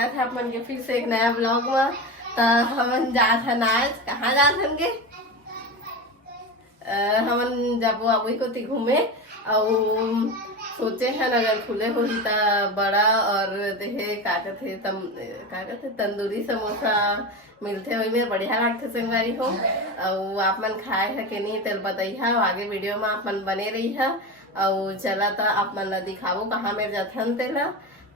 स्वागत है अपन के फिर से एक नया ब्लॉग में। तो हमन जात हन आज कहाँ जात हन गे? हमन जाबो अबही कोती घूमे और सोचे हन अगर खुले होही ता बड़ा और देहे का कहथे तंदूरी समोसा मिलते वही में बढ़िया लगते संगवारी हो। और आप मन खाए है कि नहीं तेल बताइए, आगे वीडियो में आप मन बने रही है। और चला था आप मन ला दिखावो कहाँ मेरे जाथन तेला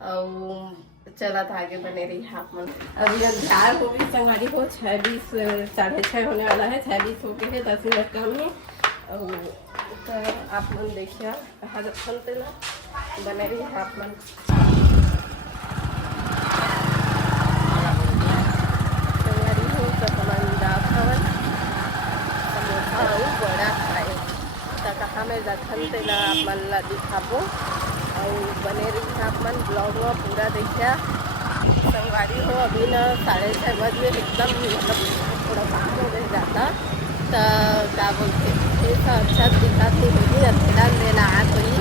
और चला था आगे बने रही है आप मन। अभी अंधार हो गई संगवारी हो, 6:20 6:30 होने वाला है, 6:20 हो गए है, 10 मिनट कम है। और तो आप मन देखिए कहाँ जाथन तेला बने रही है आप मन। संगवारी हो तो हमन जात हवन समोसा और बड़ा खाए तो कहाँ में जाथन तेला आप मन ला दिखाबो और बने रही आप मन ब्लॉग में पूरा देखिए। संगवारी हो अभी ना 6:30 बजे एकदम मतलब थोड़ा काम हो गया जाता तो क्या बोलते ऐसा अच्छा दिखा थी होगी अंधेरा लेना आ कोई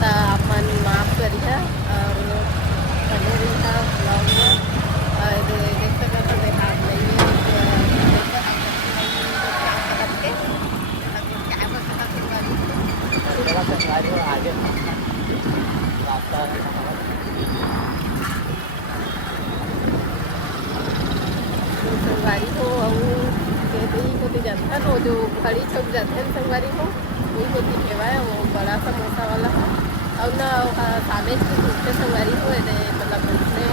तो आप मन माफ करिए और बने रही था ब्लॉग में। और देख सकते तो देखा संगवारी हो और जाता वो जो खड़ी चौक जाते हैं संगवारी हो वही होती सेवा है, वो बड़ा समोसा वाला है। और ना सामने से दूसरे संगवारी हो मतलब उसने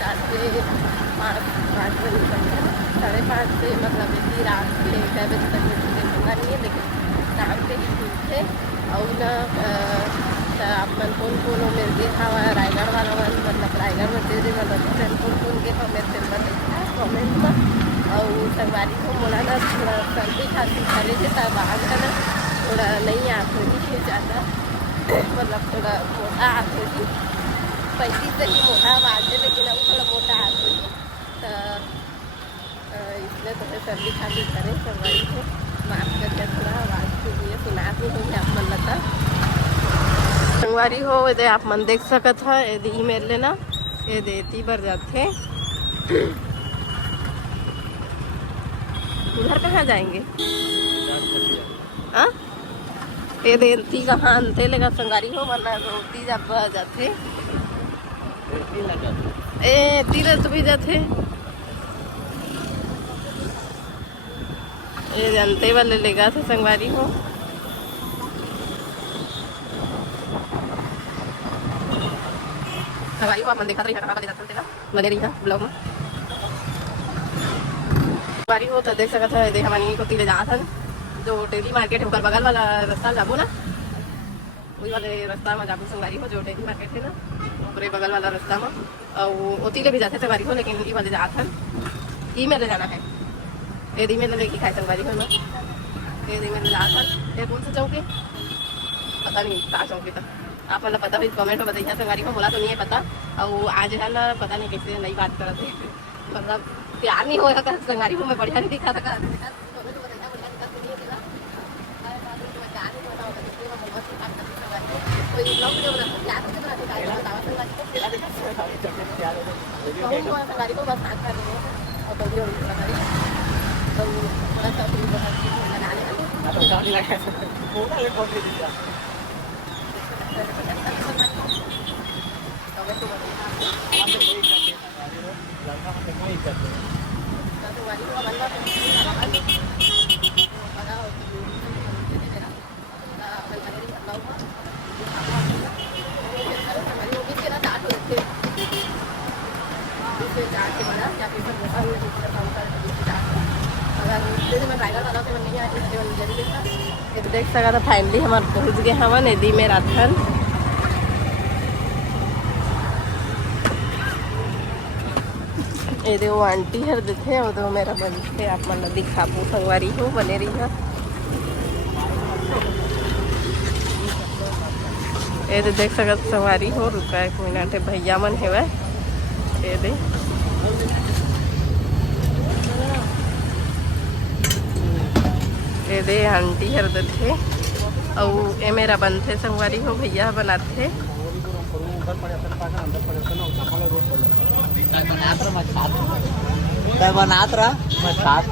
4 से 5 बजे तक 5:30 से मतलब इतनी रात के 6 बजे तक देखूँगा नहीं है, लेकिन शाम के ही पूछे। और ना आप मन कौन मेरे के हवा रायगढ़ वाला मन मतलब रायगढ़ में दे मतलब कौन के मेरे से देखा कॉमेंट में। और संगवारी को मोला ना थोड़ा सर्दी खांसी करे थे तब आग है ना थोड़ा नहीं आँख होगी है ज़्यादा मतलब थोड़ा मोटा आँख होगी, 35 से ही मोटा आवाज है लेकिन अब थोड़ा मोटा आँख होगी तो इसलिए थोड़ा सर्दी खांसी करें संगवारी को माफ करके थोड़ा आवाज़ के लिए सुना भी होगी आप मन लता। संगवारी हो ये आप मन देख सकत है यदि मेरे लेना ये देती बर जाते उधर कहाँ जाएंगे हाँ ये देती कहाँ अंते लेगा संगवारी हो वरना रोटी जब जाते ए तीरथ भी जाते ये जानते वाले लेगा थे संगवारी हो। संगवारी को आप मन देखा रही है बने रही है ब्लॉग में। संगवारी हो तो देख सकता है हमारी को तीले जात हन जो डेली मार्केट है ऊपर बगल वाला रास्ता जाबो ना वही वाले रास्ता में जाबो संगवारी हो जो डेली मार्केट है ना ऊपरे बगल वाला रास्ता में। और वो तीले भी जाते संगवारी हो लेकिन ये वाले जात हन ई मेरे जाना है यदि मेरे लेके खाए संगवारी हो ना यदि मेरे जात हन ये कौन सा चौक है पता नहीं कहाँ चौक है तक आप मतलब पता भी कमेंट में बताइए। संगवारी को बोला तो नहीं है पता और आज है ना पता नहीं कैसे नई बात करते मतलब प्यार नहीं होगा कर संगवारी को मैं बढ़िया नहीं दिखा था संगवारी को बस हाथ कर रही है और थोड़ा सा देख सका था फाइनली हमारे पहुँच गए हवा नदी में राथन। ये वो आंटी हर देखे वो तो मेरा बनते आप मन दिखाबू संगवारी हो बने रही है। ये तो देख सकत संगवारी हो रुका 1 मिनट भैया मन है ये दे ये दे आंटी हर देथे और ये मेरा बनते संगवारी हो भैया बनाते बनात रहा मैं खात तय बनात रहा मैं खात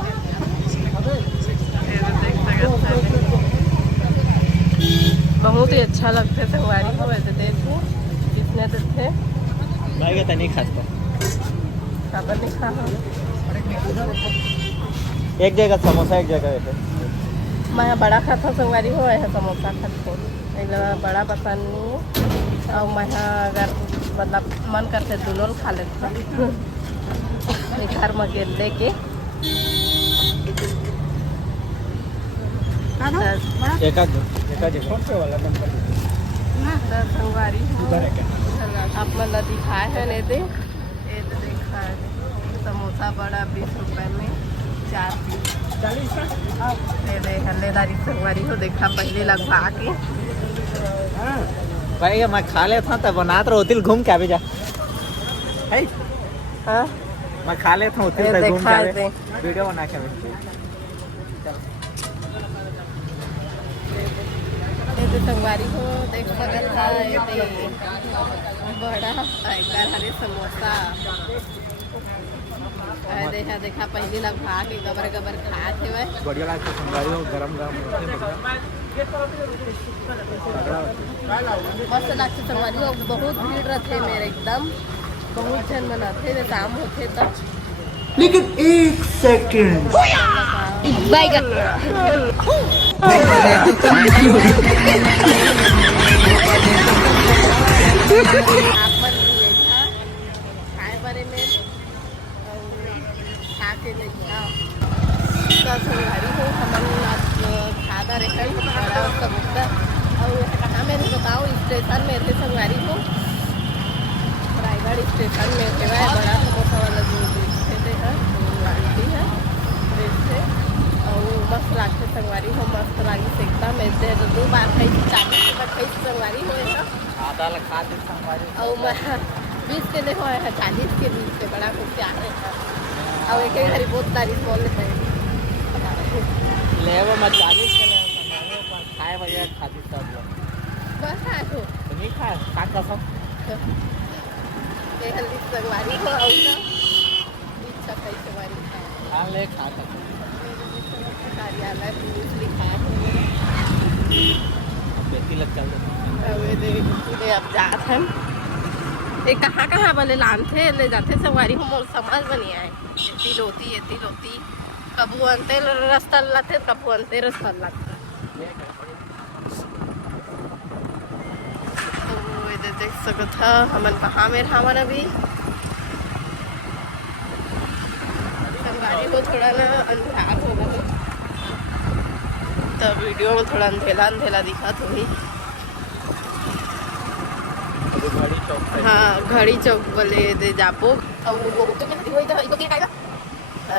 बहुत ही अच्छा लगते संगवारी हो वैसे देखो कितने थे भाई का नहीं खाता खबर नहीं खा एक जगह समोसा एक जगह है मैं बड़ा खाता संगवारी हो है समोसा खाते बड़ा पसंद नहीं और मैं अगर मतलब मन करते दोनों खा लेते घर में गेल लेके संगवारी आप मतलब दिखाए हैं नहीं दे ये तो देखा समोसा बड़ा 20 रुपए में 4 पीस हल्लेदारी संगवारी हो देखा पहले लगवा के भाई मैं खा लेता तो बनात रहा होतिल घूम के आवे जा हाँ मैं खा लेता हूँ होतिल घूम के आवे वीडियो बना के आवे ये संगवारी हो देख सकता है बड़ा हरे समोसा देखा पहले लगवा के गबर गबर खाते हुए बढ़िया लगता संगवारी हो गरम गरम मस्त लगते संगवारी हो बहुत भीड़ रहते मेरे एकदम बहुत जन मनाते शाम होते तब लेकिन एक सेकंड खाए बारे में खा के संगवारी हो हम खादा रहता बड़ा समोसा और कहाँ में बताओ स्टेशन में थे संगवारी हो रायगढ़ स्टेशन में थे बड़ा समोसा वाला जो बेचते हैं आंटी है बेचते और मस्त लागते संगवारी हो मस्त लागी से एकदम ऐसे तो 2 बार खाई 40 रुपये खाई संगवारी हो आधा लखा दे संगवारी और 20 के नहीं हो 40 के 20 के बड़ा कुछ प्यार रहता और एक घड़ी बहुत तारीफ बोल लेते हैं ले वो मैं 40 के ले बनाने पर खाए वजह खाती सब लोग बस आयो तो नहीं खाए काट का सब ये हल्दी संगवारी हो और ना इच्छा कई संगवारी खा ले खा तक कार्यालय पुलिस लिखा बेटी लग चल दे अब जात हम ये कहाँ वाले लानते ले जाते संगवारी हो मोर समझ बनी आए एती लोती कबू अंते रास्ता लाते कबू अंते रास्ता लाते तो देख सकत था हमन कहाँ में हमन अभी संगवारी हो थोड़ा ना अंधार हो गया तो वीडियो में थोड़ा अंधेला दिखा तो ही हाँ घड़ी चौक बोले दे जापो और वो गुप्त में होई तो इको के काएगा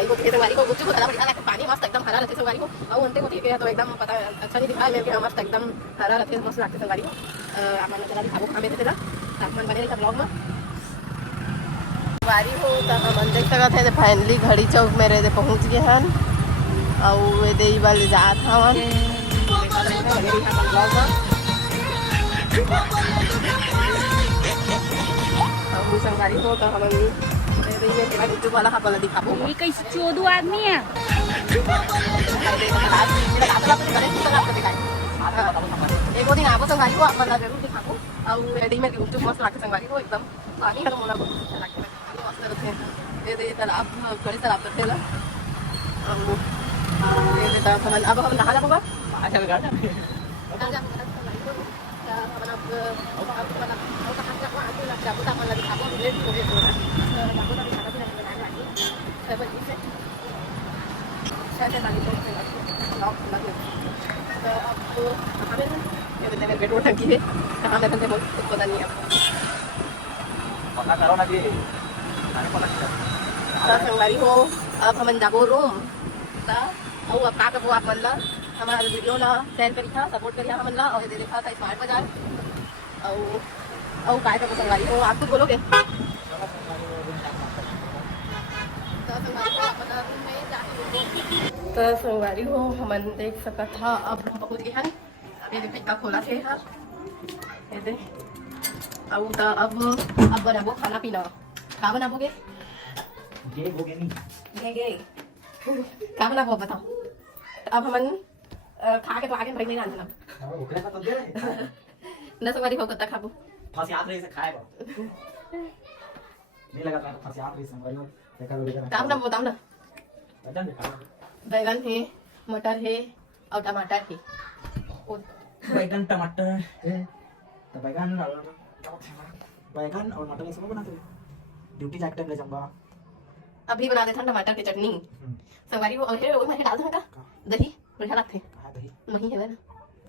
इको के संगवारी को गुप्त को खड़ा बढ़िया लगता पानी मस्त एकदम हरा रहते संगवारी को और अंते को ठीक है तो एकदम पता अच्छा नहीं दिखा मेरे के मस्त एकदम हरा रहते मस्त लगते संगवारी को अपन चला दिखाबो हमें देते ना तापमान बने रही ब्लॉग में संगवारी हो तो हम देख सकत है फाइनली घड़ी चौक मेरे दे पहुंच गए हैं और वे दे वाले जात हवन संगवारी हो तो हम यूट्यूब वाला वाला दिखाबो ये कैसे 14 आदमी है एक दिन आबो संगवारी को अपन जरूर दिखाबो और रेडी में यूट्यूब मस्त लागे संगवारी को एकदम पानी का मोला बहुत अच्छा लागे मस्त रहते ये तालाब बड़े तालाब थे ना ये अब हम नहा जाऊंगा अच्छा लगा संगवारी हो अब हम जाबो रूम और अब का करबो आप मन ला हमारा वीडियो ला शेयर करिहा सपोर्ट करिहा हमन ला और दे देखा था स्मार्ट बाजार और काय करबो संगवारी हो आप कुछ बोलोगे तो संगवारी हो हमन देख सकत था अब हम पहुंच गए हैं अभी देखा खोला थे ये देख अब बनाबो खाना पीना का बनाओगे? ये हो गया नहीं। गे का बनाओ बताओ। अब हमन खा के तो आगे भाई नहीं जानते ना। अब ओकरे का तो दे रहे। न संगवारी हो कत्ता खाबो। फांसी हाथ रही से खाए बा। नहीं लगा था फांसी हाथ रही से मरियो देखा लोगे ना। का बनाओ बताओ ना। बदन दिखा। बैगन है, मटर है और टमाटर है। और बैगन टमाटर है। तो बैगन और मटर ये सब बनाते हैं। ड्यूटी जाके टाइम ले जाऊंगा। अभी बना देता टमाटर की चटनी। संगवारी हो और वो मैं डाल दूंगा का दही बढ़िया लगते। कहां दही? वही है ना।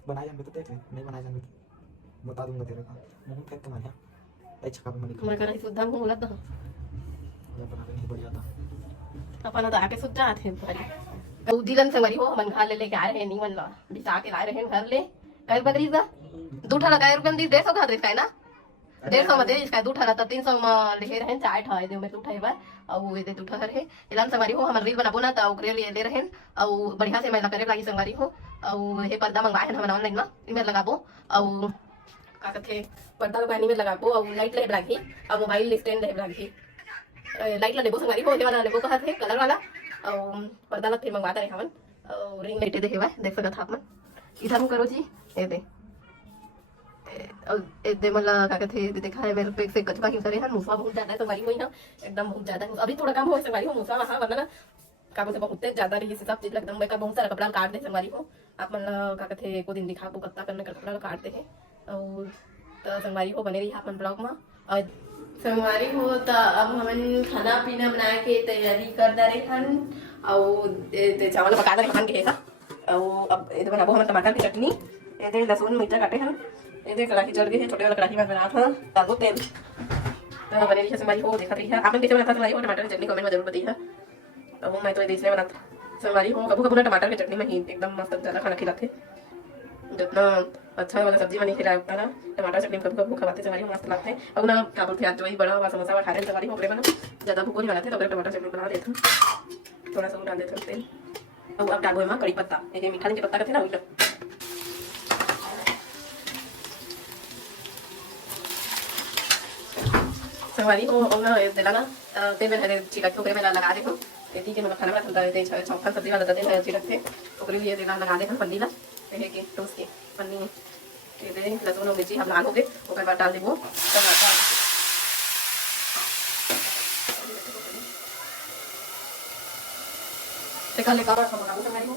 बनाए जान तो देख ले, नहीं बनाए जान तो बता दूंगा तेरे को। मुंह फेंक के मारिया तै छका पे मनी मैं कर सुद्धा हूं बोलत हो। ये बना के नहीं बढ़िया था। अपन तो आके सुद्धा आथे भारी। उदिलन संगवारी हो मन खा ले के आ रहे नहीं मन ला बिता के लाए रहे घर ले कई बकरी का दूठा लगाए रुपया दी 150 का दे ना 150 में दे इसका दूठा रहता 300 में ले रहे चाय ठा दे में दूठा है बा और ये दे दूठा है इलान संगवारी हो हमर रील बनाबो ना त ओकरे लिए ले रहे और बढ़िया से महिला करे लागी संगवारी हो और हे पर्दा मंगवाए हम ऑनलाइन में इमेल लगाबो और का कहते पर्दा लगानी में लगाबो और लाइट ले लागी और मोबाइल स्टैंड ले लागी लाइट ला लेबो संगवारी हो हे वाला लेबो कहा थे कलर वाला और पर्दा ला फिर मंगवाता रहे हमन और रिंग लाइट दे हेवा देख सकत आप मन इधर करो जी ये दे और दे मला का कहते देखा है मेरे पे से कचवा की करे है मुसवा बहुत ज्यादा है संगवारी हो ना एकदम बहुत ज्यादा अभी थोड़ा कम हो संगवारी हो मुसवा वहां वरना काम से बहुत ज्यादा रही सब चीज एकदम मैं का बहुत सारा कपड़ा काट दे संगवारी हो आप मन का कहते को दिन दिखा को कत्ता करने का कपड़ा काट दे है और तो संगवारी हो बने रही अपन ब्लॉग में और संगवारी हो तो अब हमन खाना पीना बना के तैयारी कर दे रहे हन और ते चावल पका दे हन के और अब ये बनाबो हम टमाटर की चटनी ये दे लहसुन मिर्चा काटे हन ये दे कढ़ाई चढ़ गई है छोटे वाला कढ़ाई में बना था डालो तेल तो बने रही है संगवारी हो देखा रही है आपने कैसे बनाता संगवारी हो टमाटर की चटनी कमेंट में जरूर बताइए अब मैं तो इसमें बनाता संगवारी हो कबू कबू टमाटर की चटनी में ही एकदम मस्त ज्यादा खाना खिलाते जितना अच्छा वाला सब्जी बनी खिलाया होता ना टमाटर चटनी कभी कभी खवाते संगवारी हो मस्त लगते अब ना क्या बोलते हैं वही बड़ा हुआ समोसा खा रहे संगवारी हो अपने बना ज्यादा भूख नहीं बनाते तो टमाटर चटनी बना देते थोड़ा सा डाल देते तेल और अब डालो में कड़ी पत्ता ये मीठा नहीं पत्ता कहते ना वही संगवारी हो और दिला ना तेल में चिकन को में लगा दे हम तेती के मतलब खाना बना था चौथा सब्जी वाला दे है चिकन से ओकरे लिए देना लगा दे हम पन्नी ला ये के टोस्ट के पन्नी ये दे लहसुन और मिर्ची हम लाल हो गए ओकर बाद डाल देबो टमाटर ते काले का सब बनाबो संगवारी हो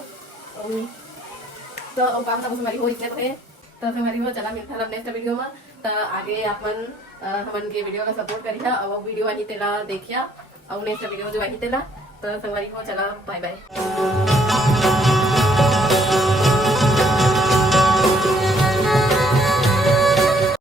तो अब काम सब संगवारी हो इतने है तो संगवारी हो चला मिलता है नेक्स्ट वीडियो में तो आगे अपन हमन के वीडियो का सपोर्ट करिया और वीडियो आनी तेला देखिया और नेक्स्ट वीडियो जो आनी तेला तो संगवारी हो चला बाय बाय।